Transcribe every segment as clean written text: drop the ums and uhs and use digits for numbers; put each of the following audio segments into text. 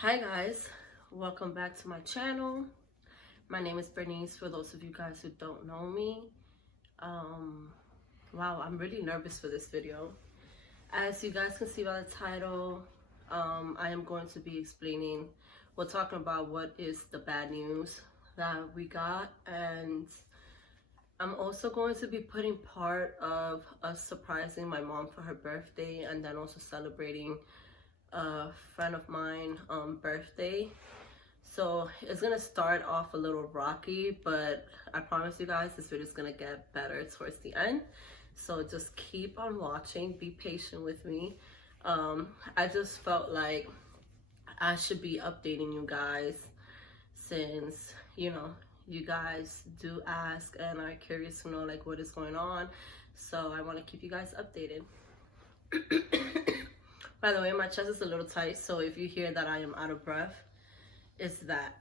Hi guys, welcome back to my channel. My name is Bernice, for those of you guys who don't know me. Wow, I'm really nervous for this video. As you guys can see by the title, I am going to be talking about what is the bad news that we got, and I'm also going to be putting part of us surprising my mom for her birthday, and then also celebrating a friend of mine birthday. So it's gonna start off a little rocky, but I promise you guys this video is gonna get better towards the end, so just keep on watching, be patient with me. I just felt like I should be updating you guys since you guys do ask and are curious to know like what is going on, so I want to keep you guys updated. By the way, my chest is a little tight, so if you hear that I am out of breath, it's that.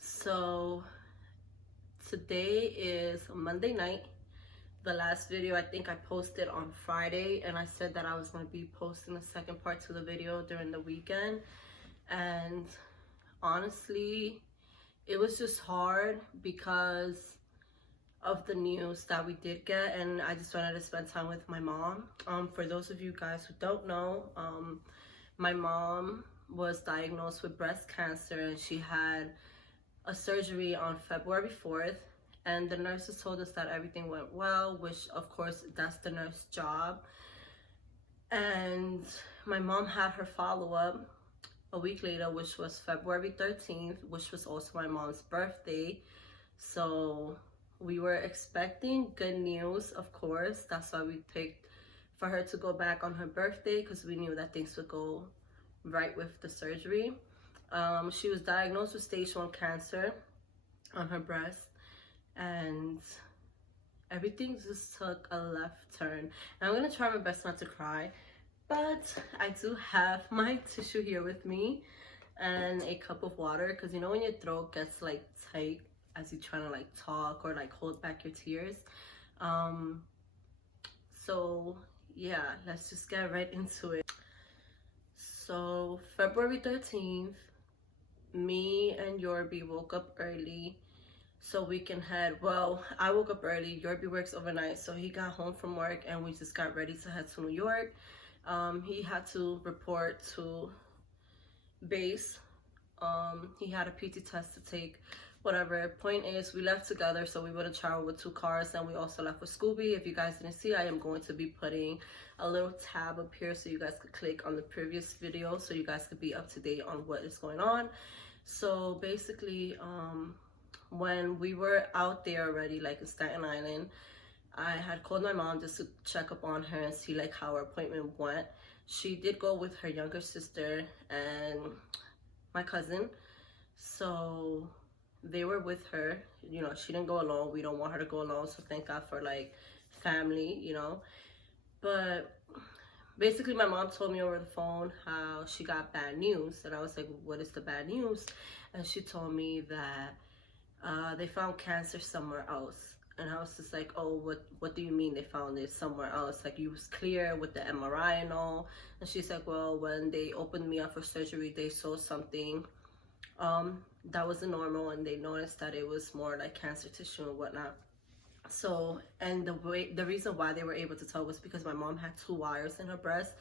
So today is Monday night. The last video I think I posted on Friday, and I said that I was going to be posting the second part to the video during the weekend. And honestly, it was just hard because of the news that we did get, and I just wanted to spend time with my mom. For those of you guys who don't know, my mom was diagnosed with breast cancer, and she had a surgery on February 4th, and the nurses told us that everything went well, which of course that's the nurse's job. And my mom had her follow-up a week later, which was February 13th, which was also my mom's birthday. So we were expecting good news, of course. That's why we picked for her to go back on her birthday, because we knew that things would go right with the surgery. She was diagnosed with stage 1 cancer on her breast, and everything just took a left turn. And I'm gonna try my best not to cry, but I do have my tissue here with me and a cup of water, because you know when your throat gets like tight as you trying to like talk or like hold back your tears. So yeah, let's just get right into it. So February 13th, me and Yorby woke up early so we can head, well, I woke up early, Yorby works overnight, so he got home from work and we just got ready to head to New York. He had to report to base. He had a PT test to take. Whatever, point is, we left together, so we would have traveled with 2 cars, and we also left with Scooby. If you guys didn't see, I am going to be putting a little tab up here so you guys could click on the previous video so you guys could be up to date on what is going on. So basically, when we were out there already, like in Staten Island, I had called my mom just to check up on her and see like how her appointment went. She did go with her younger sister and my cousin, so they were with her. You know, she didn't go alone. We don't want her to go alone, so thank God for like family, you know. But basically my mom told me over the phone how she got bad news, and I was like, what is the bad news? And she told me that they found cancer somewhere else. And I was just like, oh, what do you mean they found it somewhere else? Like, you was clear with the MRI and all. And she's like, well, when they opened me up for surgery, they saw something that wasn't normal, and they noticed that it was more like cancer tissue and whatnot. So, and the reason why they were able to tell was because my mom had 2 wires in her breast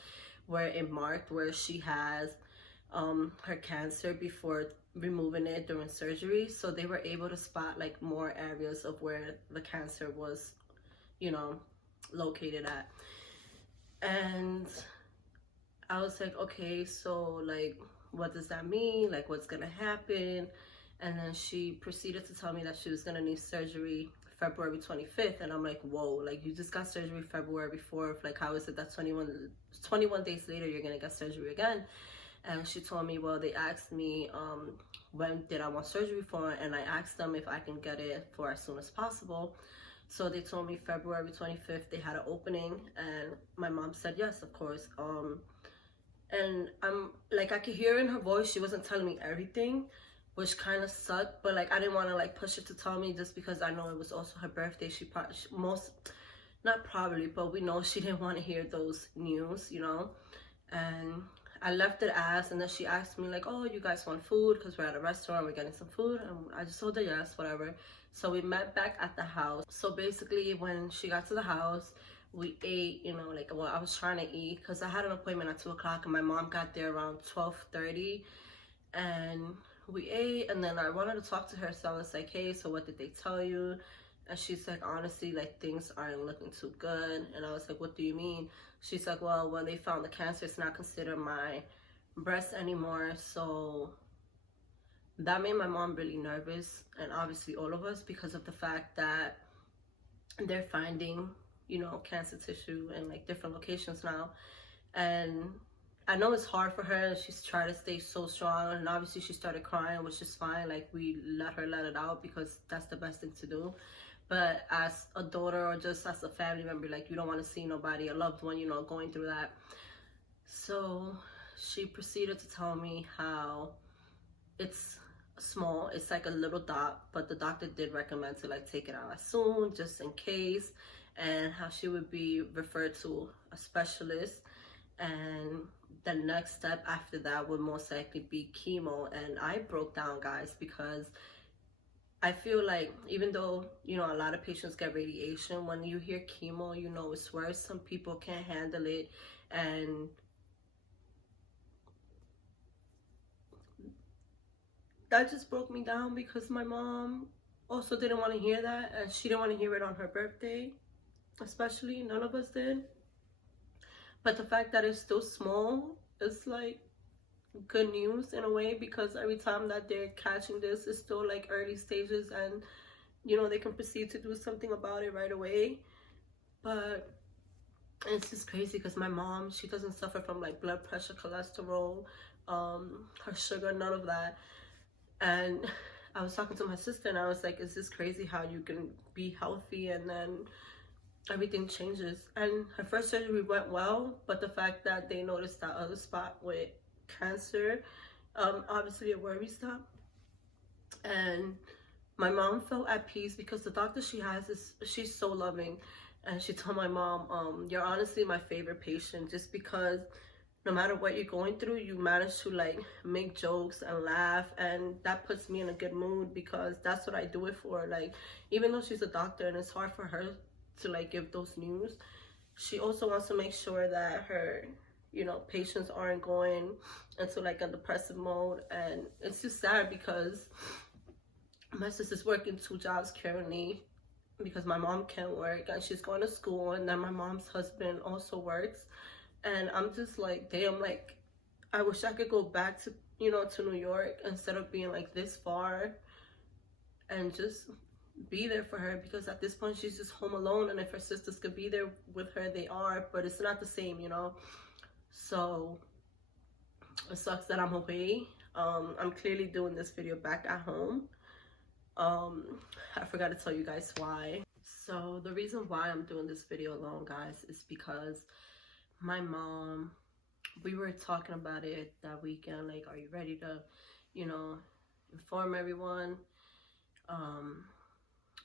where it marked where she has her cancer before removing it during surgery. So they were able to spot like more areas of where the cancer was, you know, located at. And I was like, okay, so like, what does that mean? Like, what's gonna happen? And then she proceeded to tell me that she was gonna need surgery February 25th. And I'm like, whoa, like, you just got surgery February 4th. Like, how is it that 21 days later you're gonna get surgery again? And she told me, well, they asked me when did I want surgery for, and I asked them if I can get it for as soon as possible. So they told me February 25th they had an opening, and my mom said yes, of course. And I'm like, I could hear in her voice she wasn't telling me everything, which kind of sucked, but like I didn't want to like push her to tell me, just because I know it was also her birthday. She probably, not probably, but we know she didn't want to hear those news, you know. And I left it as, and then she asked me like, oh, you guys want food? Because we're at a restaurant, we're getting some food. And I just told her yes, whatever. So we met back at the house. So basically when she got to the house, we ate, you know, like, well, I was trying to eat because I had an appointment at 2 o'clock and my mom got there around 12:30. And we ate, and then I wanted to talk to her. So I was like, hey, so what did they tell you? And she's like, honestly, like, things aren't looking too good. And I was like, what do you mean? She's like, well, when they found the cancer, it's not considered my breast anymore. So that made my mom really nervous, and obviously all of us, because of the fact that they're finding, you know, cancer tissue in like different locations now. And I know it's hard for her. She's trying to stay so strong, and obviously she started crying, which is fine. Like, we let her let it out because that's the best thing to do. But as a daughter or just as a family member, like, you don't want to see nobody, a loved one, you know, going through that. So she proceeded to tell me how it's small, it's like a little dot, but the doctor did recommend to like take it out as soon, just in case, and how she would be referred to a specialist. And the next step after that would most likely be chemo. And I broke down, guys, because I feel like even though, you know, a lot of patients get radiation, when you hear chemo, you know it's worse. Some people can't handle it, and that just broke me down because my mom also didn't want to hear that, and she didn't want to hear it on her birthday, especially. None of us did. But the fact that it's still small, it's like good news in a way, because every time that they're catching this, it's still like early stages, and you know, they can proceed to do something about it right away. But it's just crazy because my mom, she doesn't suffer from like blood pressure, cholesterol, her sugar, none of that. And I was talking to my sister and I was like, is this crazy how you can be healthy and then everything changes? And her first surgery went well, but the fact that they noticed that other spot with cancer, obviously it worries them. And my mom felt at peace because the doctor she has is, she's so loving. And she told my mom, you're honestly my favorite patient, just because no matter what you're going through, you manage to like make jokes and laugh, and that puts me in a good mood because that's what I do it for. Like, even though she's a doctor and it's hard for her to like give those news, she also wants to make sure that her, you know, patients aren't going into like a depressive mode. And it's just sad because my sister's working 2 jobs currently because my mom can't work, and she's going to school, and then my mom's husband also works. And I'm just like, damn, like, I wish I could go back to, you know, to New York instead of being like this far, and just be there for her, because at this point she's just home alone, and if her sisters could be there with her, they are, but it's not the same, you know. So it sucks that I'm away. I'm clearly doing this video back at home. I forgot to tell you guys why. So the reason why I'm doing this video alone, guys, is because my mom, we were talking about it that weekend, like, are you ready to, you know, inform everyone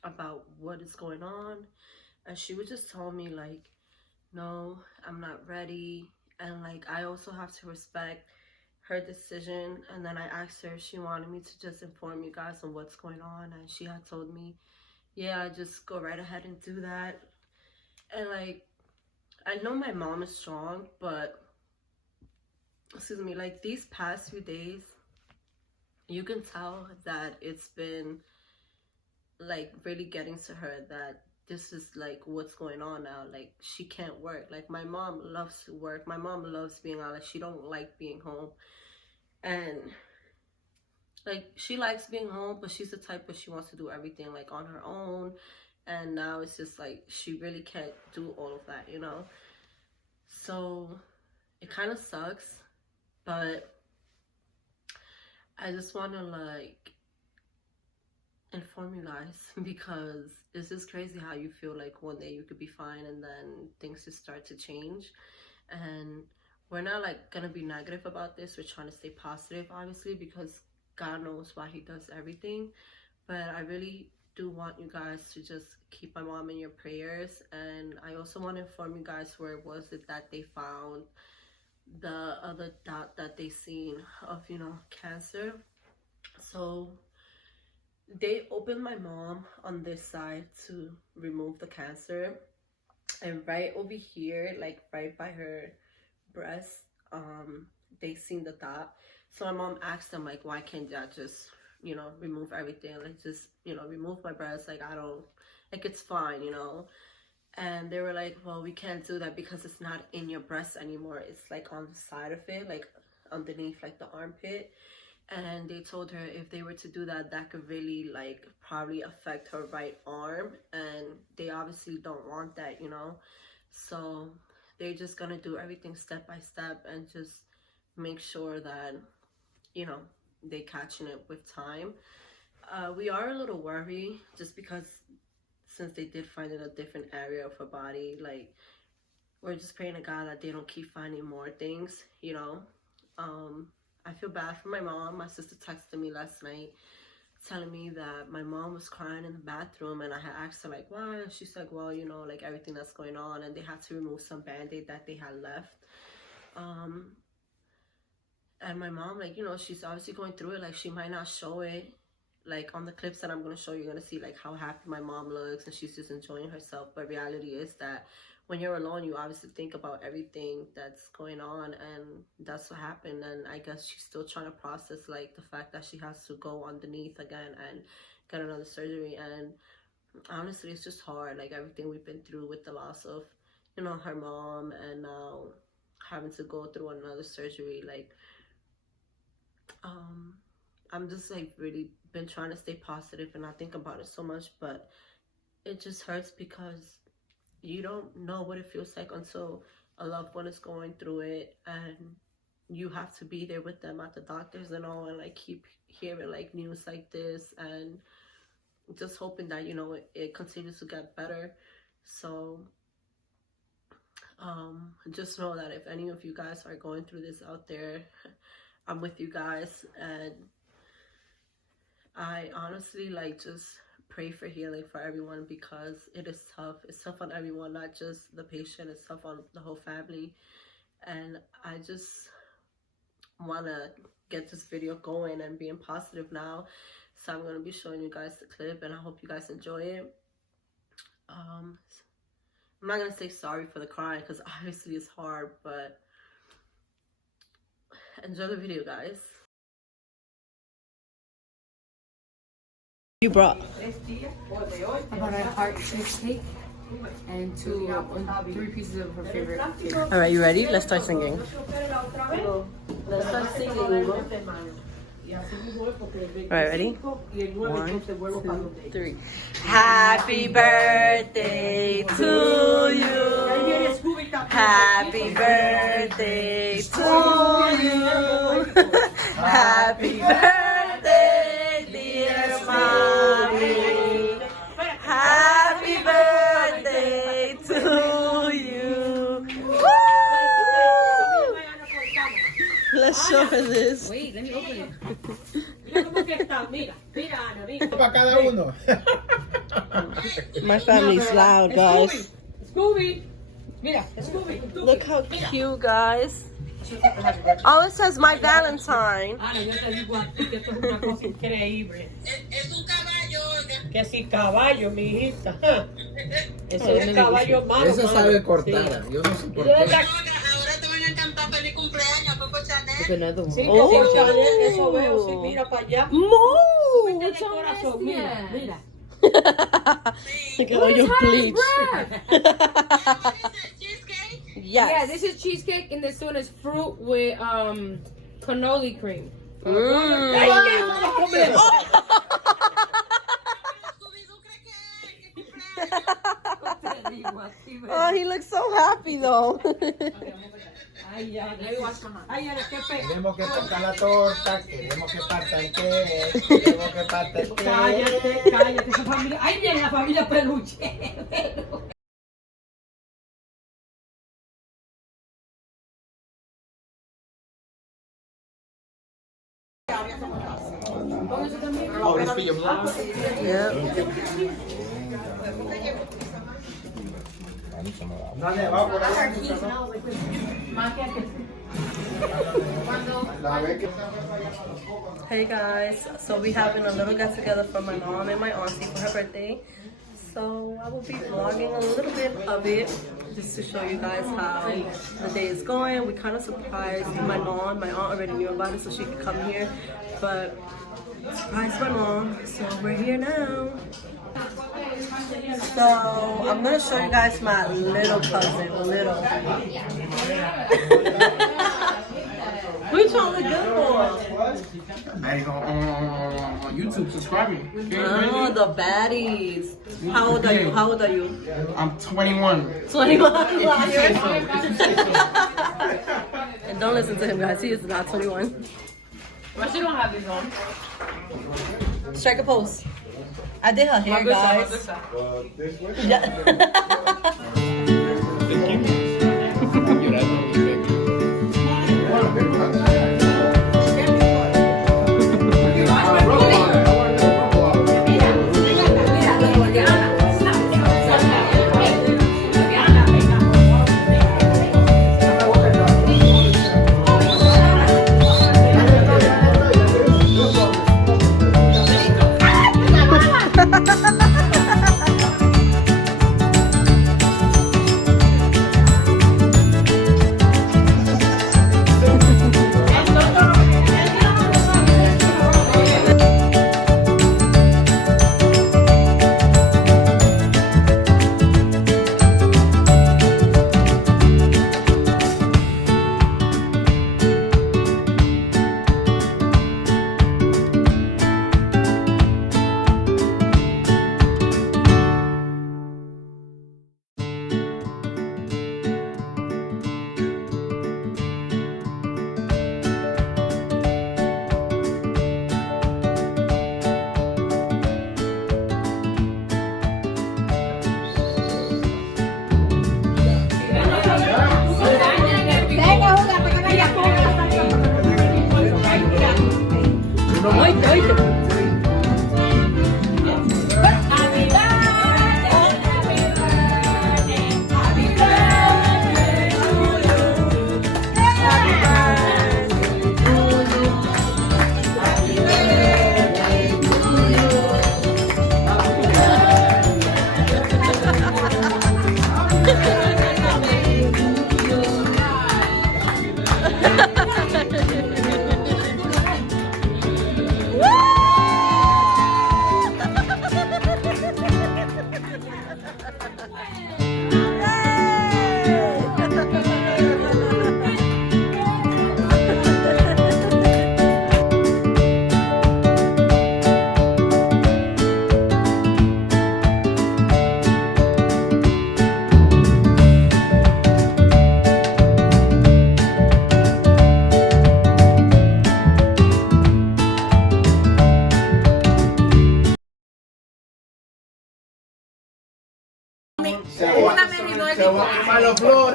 about what is going on? And she would just tell me like, no, I'm not ready. And like, I also have to respect her decision. And then I asked her if she wanted me to just inform you guys on what's going on, and she had told me, yeah, just go right ahead and do that. And like, I know my mom is strong, but excuse me, like, these past few days, you can tell that it's been like really getting to her that this is like what's going on now. Like, she can't work. Like, my mom loves to work, my mom loves being out, like, she don't like being home. And like, she likes being home, but she's the type where she wants to do everything like on her own. And now it's just like she really can't do all of that, you know. So it kind of sucks, but I just want to like inform you guys because it's just crazy how you feel like one day you could be fine and then things just start to change. And we're not like gonna be negative about this. We're trying to stay positive, obviously, because God knows why he does everything. But I really do want you guys to just keep my mom in your prayers. And I also want to inform you guys where it was that they found the other dot that they seen of, you know, cancer. So they opened my mom on this side to remove the cancer, and right over here, like right by her breast, they seen the dot. So my mom asked them, like, why can't y'all just, you know, remove everything, like just, you know, remove my breast, like I don't, like it's fine, you know. And they were like, well, we can't do that because it's not in your breast anymore, it's like on the side of it, like underneath like the armpit. And they told her if they were to do that, that could really like probably affect her right arm, and they obviously don't want that, you know. So they're just gonna do everything step by step and just make sure that, you know, they catching it with time. We are a little worried just because since they did find it a different area of her body, like we're just praying to God that they don't keep finding more things, you know. I feel bad for my mom. My sister texted me last night telling me that my mom was crying in the bathroom, and I had asked her like why, and she's like, well, you know, like everything that's going on, and they had to remove some band-aid that they had left. And my mom, like, you know, she's obviously going through it. Like she might not show it, like on the clips that I'm going to show you, you're going to see like how happy my mom looks and she's just enjoying herself. But reality is that when you're alone, you obviously think about everything that's going on, and that's what happened. And I guess she's still trying to process like the fact that she has to go underneath again and get another surgery. And honestly, it's just hard, like everything we've been through with the loss of, you know, her mom, and now having to go through another surgery. Like I'm just like really been trying to stay positive and not think about it so much, but it just hurts because you don't know what it feels like until a loved one is going through it, and you have to be there with them at the doctors and all, and like keep hearing like news like this, and just hoping that, you know, it continues to get better. So just know that if any of you guys are going through this out there, I'm with you guys. And I honestly like just pray for healing for everyone, because it is tough. It's tough on everyone, not just the patient. It's tough on the whole family. And I just want to get this video going and being positive now. So I'm going to be showing you guys the clip, and I hope you guys enjoy it. I'm not going to say sorry for the crying because obviously it's hard, but enjoy the video, guys. You brought? I bought a heart cheesecake and 3 pieces of her favorite. All right, you ready? Let's start singing. Let's start singing. All right, ready? 1, 2, 3. Happy birthday to you. Happy birthday to you. Happy birthday, dear mommy. Happy birthday to you. Woo! Let's show her this. Wait, let me open it. Para cada uno. My family's loud, guys. Scooby. Mira, Scooby. Look how cute, guys. Oh, it says my Valentine. Ana, yo te digo a ti que esto es una cosa increíble. Es un caballo. Que si caballo, mi hijita. Ese es un caballo malo. Esa sabe cortar. Yo no sé por qué. Ahora te van a encantar. Feliz cumpleaños, Coco Chanel. Sí, Oh. que si Chanel, eso veo, sí, mira para allá. Mo! Mira el corazón, mira, mira. Look at all your bleach. Cheesecake. Yes. Yeah, this is cheesecake, and this one is fruit with cannoli cream. Oh, he looks so happy though. Ay, Ana, ay, Ana, qué pena. Queremos que parta la torta, queremos que parta el cake, queremos que parta el cake. Cállate, cállate, esa familia. Ahí viene la familia peluche. Oh, this for your blood? Yep. Dale, va por ahí. Hey guys, so we having a little get together for my mom and my auntie for her birthday. So I will be vlogging a little bit of it just to show you guys how the day is going. We kind of surprised my mom. My aunt already knew about it so she could come here, but surprised my mom. So we're here now. So I'm gonna show you guys my little cousin, little. What you trying to look good for? Maddie on YouTube, subscribe me. Oh, the baddies. How old are you? How old are you? I'm 21. 21. And don't listen to him, guys. He is not 21. But she don't have this on. Strike a pose. I did her hair, guys. Yeah.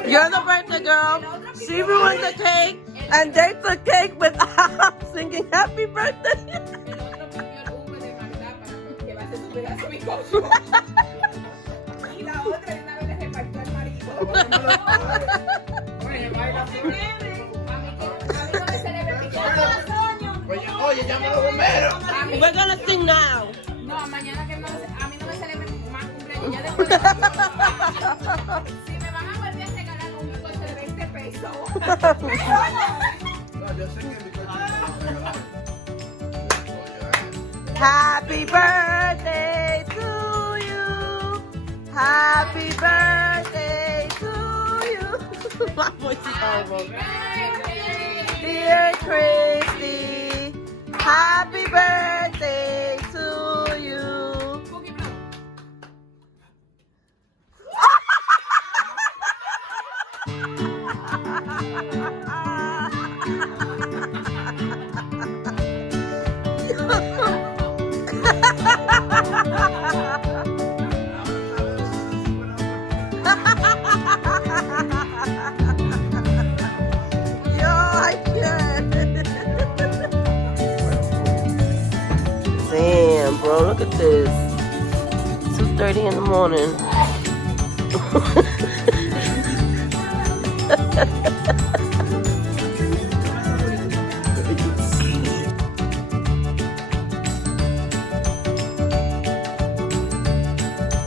You're the birthday girl. She ruined the cake, and they took cake without singing happy birthday. We're gonna sing now. No, mañana que no, a mí no me celebren más cumpleaños. Ya después de si me van a volver a regalar un coche de 20 pesos. Happy birthday to you. Happy birthday to you. My voice is horrible. Dear Christy, happy birthday to you. Yo, I can't. Damn, bro, look at this. 2:30 in the morning.